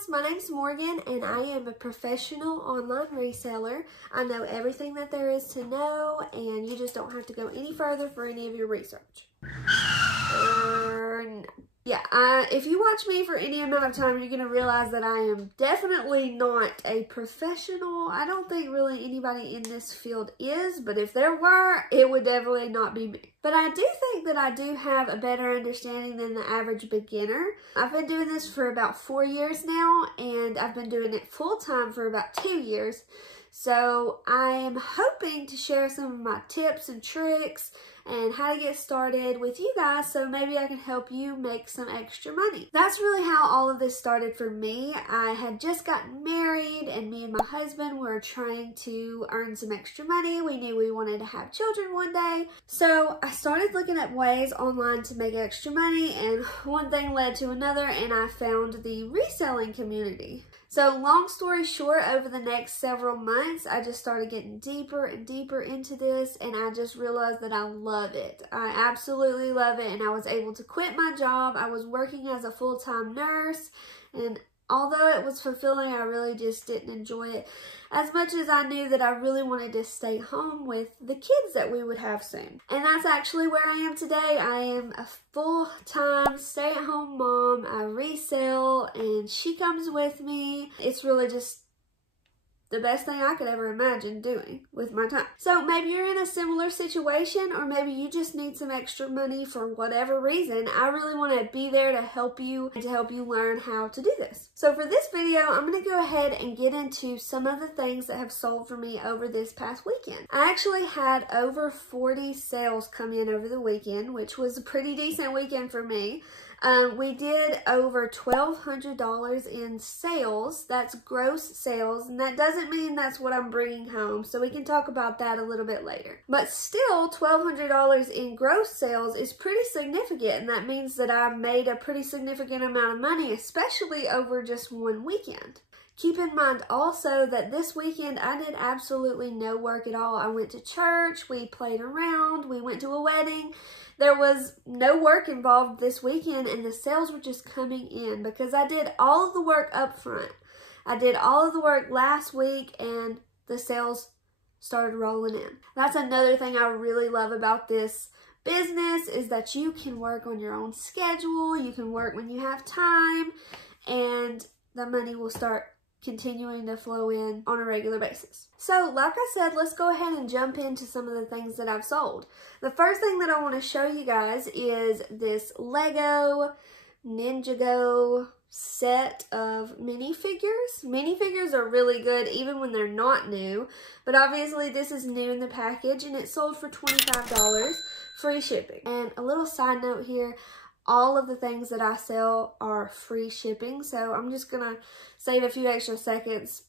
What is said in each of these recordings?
guys, my name's Morgan and I am a professional online reseller. I know everything that there is to know and you just don't have to go any further for any of your research. If you watch me for any amount of time, you're going to realize that I am definitely not a professional. I don't think really anybody in this field is, but if there were, it would definitely not be me. But I do think that I do have a better understanding than the average beginner. I've been doing this for about 4 years now, and I've been doing it full time for about 2 years. So I am hoping to share some of my tips and tricks and how to get started with you guys, so maybe I can help you make some extra money. That's really how all of this started for me. I had just gotten married and me and my husband were trying to earn some extra money. We knew we wanted to have children one day. So I started looking at ways online to make extra money, and one thing led to another, and I found the reselling community. So long story short, over the next several months, I just started getting deeper and deeper into this, and I just realized that I love it. I absolutely love it, and I was able to quit my job. I was working as a full-time nurse, and although it was fulfilling, I really just didn't enjoy it as much as I knew that I really wanted to stay home with the kids that we would have soon. And that's actually where I am today. I am a full-time stay-at-home mom. I resell and she comes with me. It's really just the best thing I could ever imagine doing with my time. So maybe you're in a similar situation, or maybe you just need some extra money for whatever reason. I really want to be there to help you and to help you learn how to do this. So for this video, I'm going to go ahead and get into some of the things that have sold for me over this past weekend. I actually had over 40 sales come in over the weekend, which was a pretty decent weekend for me. We did over $1,200 in sales. That's gross sales, and that doesn't mean that's what I'm bringing home, so we can talk about that a little bit later. But still, $1,200 in gross sales is pretty significant, and that means that I made a pretty significant amount of money, especially over just one weekend. Keep in mind also that this weekend I did absolutely no work at all. I went to church, we played around, we went to a wedding. There was no work involved this weekend, and the sales were just coming in because I did all of the work up front. I did all of the work last week and the sales started rolling in. That's another thing I really love about this business, is that you can work on your own schedule, you can work when you have time, and the money will start continuing to flow in on a regular basis. So like I said, let's go ahead and jump into some of the things that I've sold. The first thing that I want to show you guys is this Lego Ninjago set of minifigures. Minifigures are really good even when they're not new, but obviously this is new in the package and it sold for $25, free shipping. And a little side note here, all of the things that I sell are free shipping, so I'm just gonna save a few extra seconds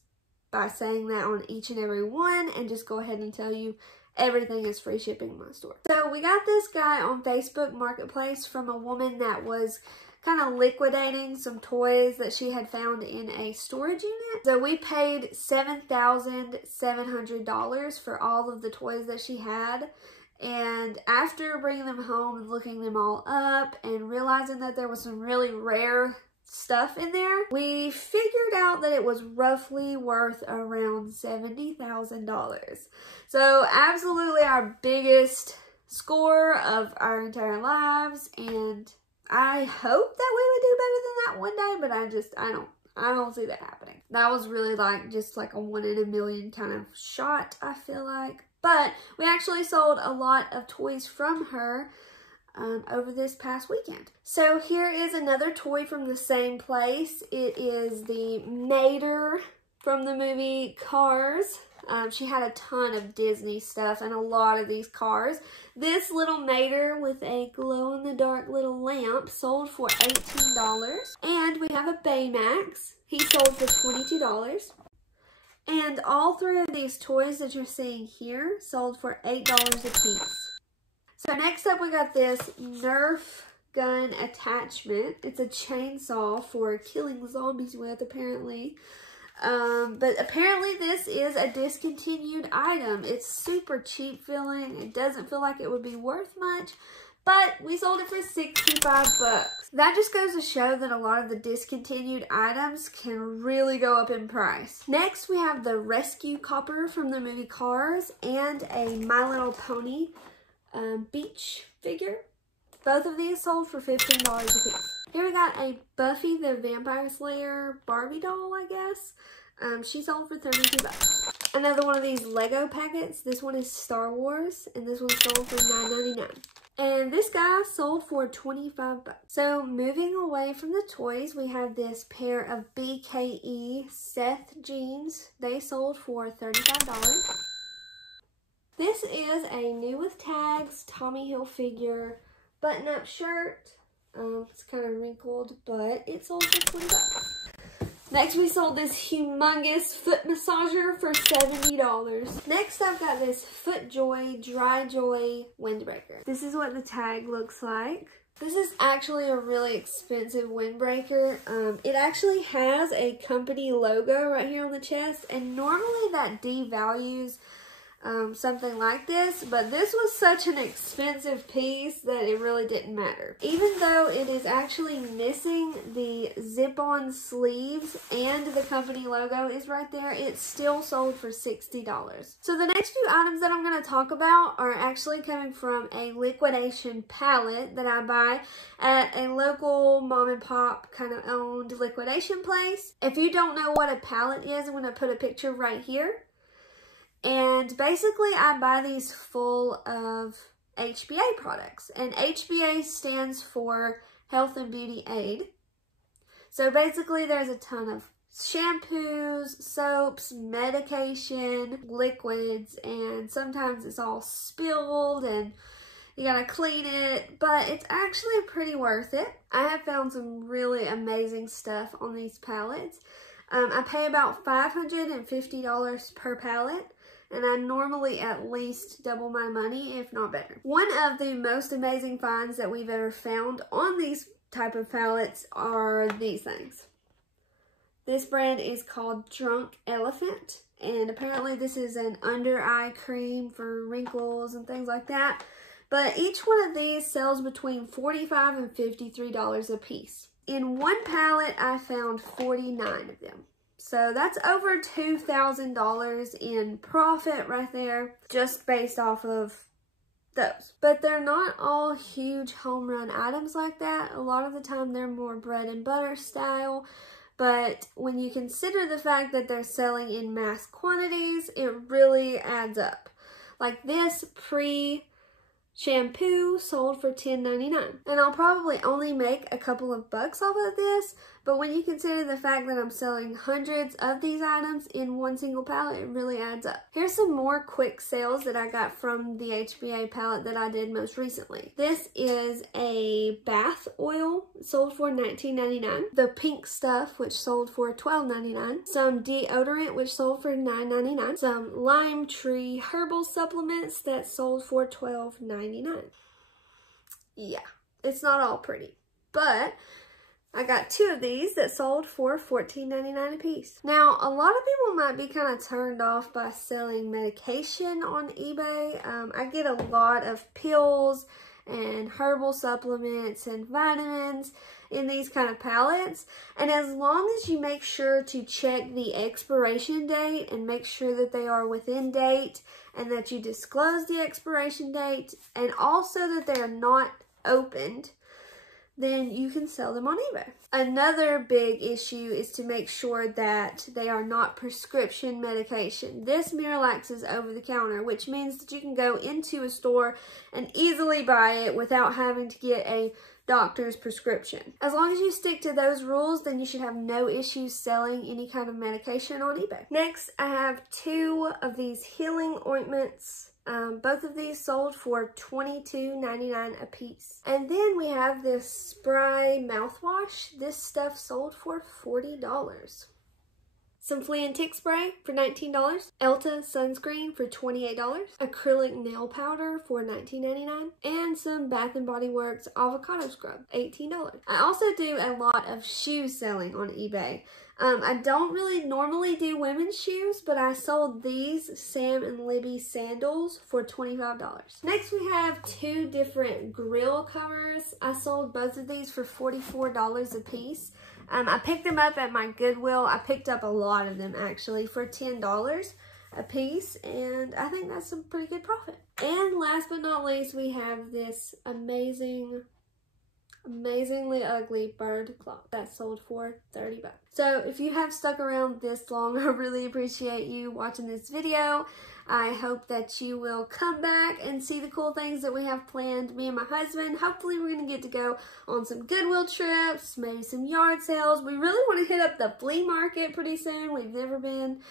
by saying that on each and every one and just go ahead and tell you everything is free shipping in my store. So we got this guy on Facebook Marketplace from a woman that was kind of liquidating some toys that she had found in a storage unit. So we paid $7,700 for all of the toys that she had. And after bringing them home and looking them all up and realizing that there was some really rare stuff in there, we figured out that it was roughly worth around $70,000. So absolutely our biggest score of our entire lives, and I hope that we would do better than that one day, but I don't see that happening. That was really just like a 1 in a million kind of shot, I feel like. But we actually sold a lot of toys from her over this past weekend. So here is another toy from the same place. It is the Mater from the movie Cars. She had a ton of Disney stuff and a lot of these cars. This little Mater with a glow-in-the-dark little lamp sold for $18. And we have a Baymax. He sold for $22. And all three of these toys that you're seeing here sold for $8 a piece. So next up we got this Nerf gun attachment. It's a chainsaw for killing zombies with, apparently. But apparently this is a discontinued item. It's super cheap feeling. It doesn't feel like it would be worth much, but we sold it for 65 bucks. That just goes to show that a lot of the discontinued items can really go up in price. Next, we have the Rescue Copper from the movie Cars and a My Little Pony beach figure. Both of these sold for $15 a piece. Here we got a Buffy the Vampire Slayer Barbie doll, I guess. She sold for 32 bucks. Another one of these Lego packets. This one is Star Wars, and this one sold for $9.99. And this guy sold for 25 bucks. So moving away from the toys, we have this pair of BKE Seth jeans. They sold for $35. This is a new with tags Tommy Hilfiger button-up shirt. It's kind of wrinkled, but it sold for 20 bucks. Next, we sold this humongous foot massager for $70. Next, I've got this FootJoy Dry Joy windbreaker. This is what the tag looks like. This is actually a really expensive windbreaker. It actually has a company logo right here on the chest, and normally that devalues something like this, but this was such an expensive piece that it really didn't matter. Even though it is actually missing the zip-on sleeves and the company logo is right there, it still sold for $60. So the next few items that I'm going to talk about are actually coming from a liquidation palette that I buy at a local mom and pop kind of owned liquidation place. If you don't know what a palette is, I'm going to put a picture right here. And basically, I buy these full of HBA products. And HBA stands for Health and Beauty Aid. So basically, there's a ton of shampoos, soaps, medication, liquids, and sometimes it's all spilled and you gotta clean it, but it's actually pretty worth it. I have found some really amazing stuff on these palettes. I pay about $550 per palette. And I normally at least double my money, if not better. One of the most amazing finds that we've ever found on these type of palettes are these things. This brand is called Drunk Elephant, and apparently this is an under eye cream for wrinkles and things like that. But each one of these sells between $45 and $53 a piece. In one palette, I found 49 of them. So that's over $2,000 in profit right there, just based off of those. But they're not all huge home run items like that. A lot of the time they're more bread and butter style. But when you consider the fact that they're selling in mass quantities, it really adds up. Like this shampoo sold for $10.99. And I'll probably only make a couple of bucks off of this, but when you consider the fact that I'm selling hundreds of these items in one single palette, it really adds up. Here's some more quick sales that I got from the HBA palette that I did most recently. This is a bath oil, sold for $19.99. The pink stuff, which sold for $12.99. Some deodorant, which sold for $9.99. Some lime tree herbal supplements that sold for $12.99. Yeah, it's not all pretty, but I got two of these that sold for $14.99 a piece. Now, a lot of people might be kind of turned off by selling medication on eBay. I get a lot of pills and herbal supplements and vitamins in these kind of palettes. And as long as you make sure to check the expiration date and make sure that they are within date and that you disclose the expiration date and also that they are not opened, then you can sell them on eBay. Another big issue is to make sure that they are not prescription medication. This Miralax is over the counter, which means that you can go into a store and easily buy it without having to get a doctor's prescription. As long as you stick to those rules, then you should have no issues selling any kind of medication on eBay. Next, I have two of these healing ointments. Both of these sold for $22.99 a piece. And then we have this spray mouthwash. This stuff sold for $40. some flea and tick spray for $19, Elta sunscreen for $28, acrylic nail powder for $19.99, and some Bath & Body Works avocado scrub, $18. I also do a lot of shoe selling on eBay. I don't really normally do women's shoes, but I sold these Sam and Libby sandals for $25. Next we have two different grill covers. I sold both of these for $44 a piece. I picked them up at my Goodwill. I picked up a lot of them actually for $10 a piece, and I think that's some pretty good profit. And last but not least, we have this amazingly ugly bird clock that sold for $30. So if you have stuck around this long, I really appreciate you watching this video. I hope that you will come back and see the cool things that we have planned, me and my husband. Hopefully we're going to get to go on some Goodwill trips, maybe some yard sales. We really want to hit up the flea market pretty soon. We've never been.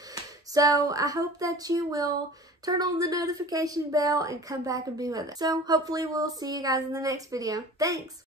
So I hope that you will turn on the notification bell and come back and be with us. So hopefully we'll see you guys in the next video. Thanks!